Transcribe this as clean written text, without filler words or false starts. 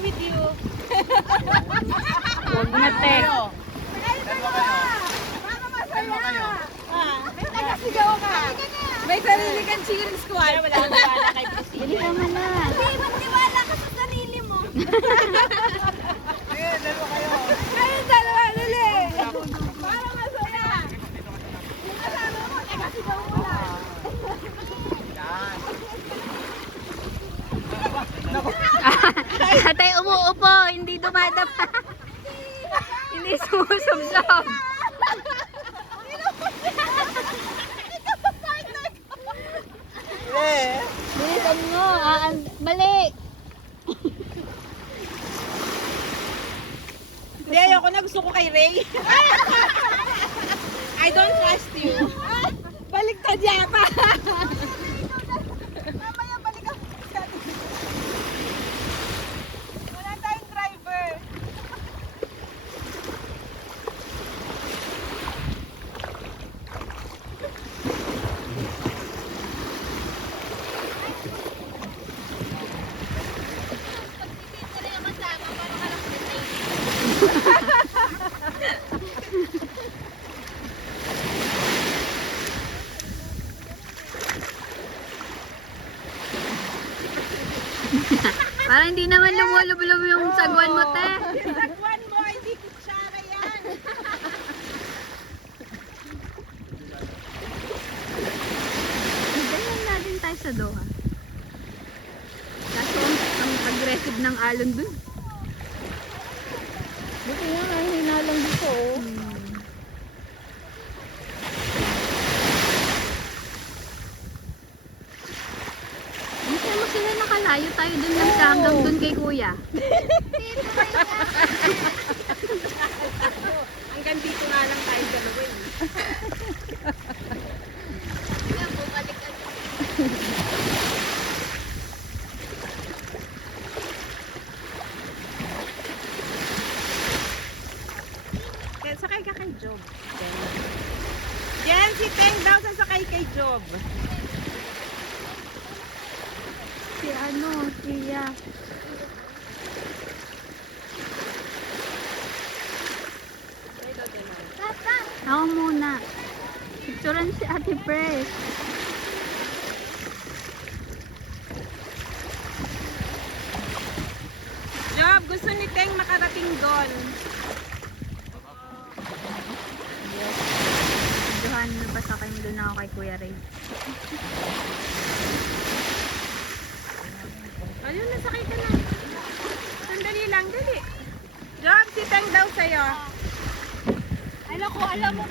with you. Huwag na, Tek. Dalawa kayo. May tagasigaw ka. May sarili kang cheering squad. Wala na kay Pusi. Dali naman na. Hindi, magtiwala ka sa sarili mo. Sige, dalawa kayo. Ayun, dalawa, dali. Para masaya. Yung kasama mo, tagasigaw mo lang. Ate, umuupo. Hindi dumadapa. Hindi sumusubsob. Bilisan mo. Balik. Hindi, ayoko na. Gusto ko kay Ray. I don't trust you. Baliktad yata. Mamaya balik ako. Wala tayong driver. Parang hindi naman lumulublob yung sagwan mo, te. Sagwan mo, hindi kutsara yan. Ganyan natin tayo sa Doha. Kaso ang aggressive ng alon dun. Buti nga, hinalang dito. Hindi mo sila nakalayo tayo dun lang sa hanggang dun kay kuya. Hanggang dito nga lang tayo dalawa eh. Kaya sakay ka kay Job. Jen, si Teng daw sasakay kay Job. Si ano, siya. Ako muna. Picturean si Ate Pres. Job, gusto ni Teng makarating doon. Duhan na ba sa kayo doon ako kay Kuya Ray? Ayun, nasakay ka na. Sandali lang, dali. Job, si Teng daw sa'yo. Alam ko, alam mo